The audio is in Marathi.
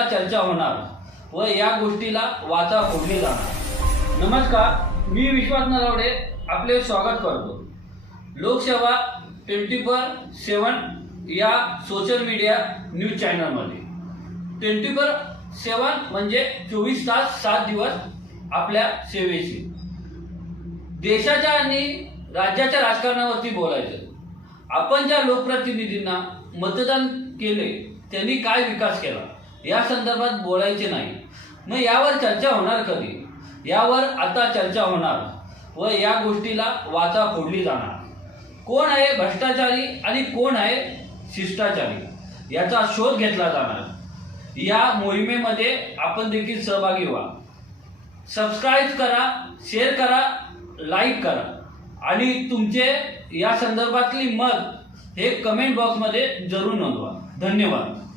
चर्चा होणार व या गोष्टीला वाचा फोडली जाणार. नमस्कार मी विश्वास नलावडे आपले स्वागत करतो. लोकसेवा ट्वेंटी फोर सेवन या सोशल मीडिया न्यूज चॅनलमध्ये. ट्वेंटी फोर सेवन म्हणजे चोवीस तास सात दिवस आपल्या सेवेची. देशाच्या आणि राज्याच्या राजकारणावरती बोलायचं. आपण ज्या लोकप्रतिनिधींना मतदान केले त्यांनी काय विकास केला? या संदर्भात बोलायचे नाही. मग यावर चर्चा होणार कधी? यावर आता चर्चा होणार व या गोष्टीला वाचा फोडली जाणार. कोण आहे भ्रष्टाचारी आणि कोण आहे शिष्टाचारी? याचा शोध घेतला जाणार. या मोहिमेमध्ये आपण देखील सहभागी व्हा. सबस्क्राईब करा शेअर करा लाईक करा. आणि तुमचे या संदर्भातली मत हे कमेंट बॉक्समध्ये जरूर नोंदवा. धन्यवाद.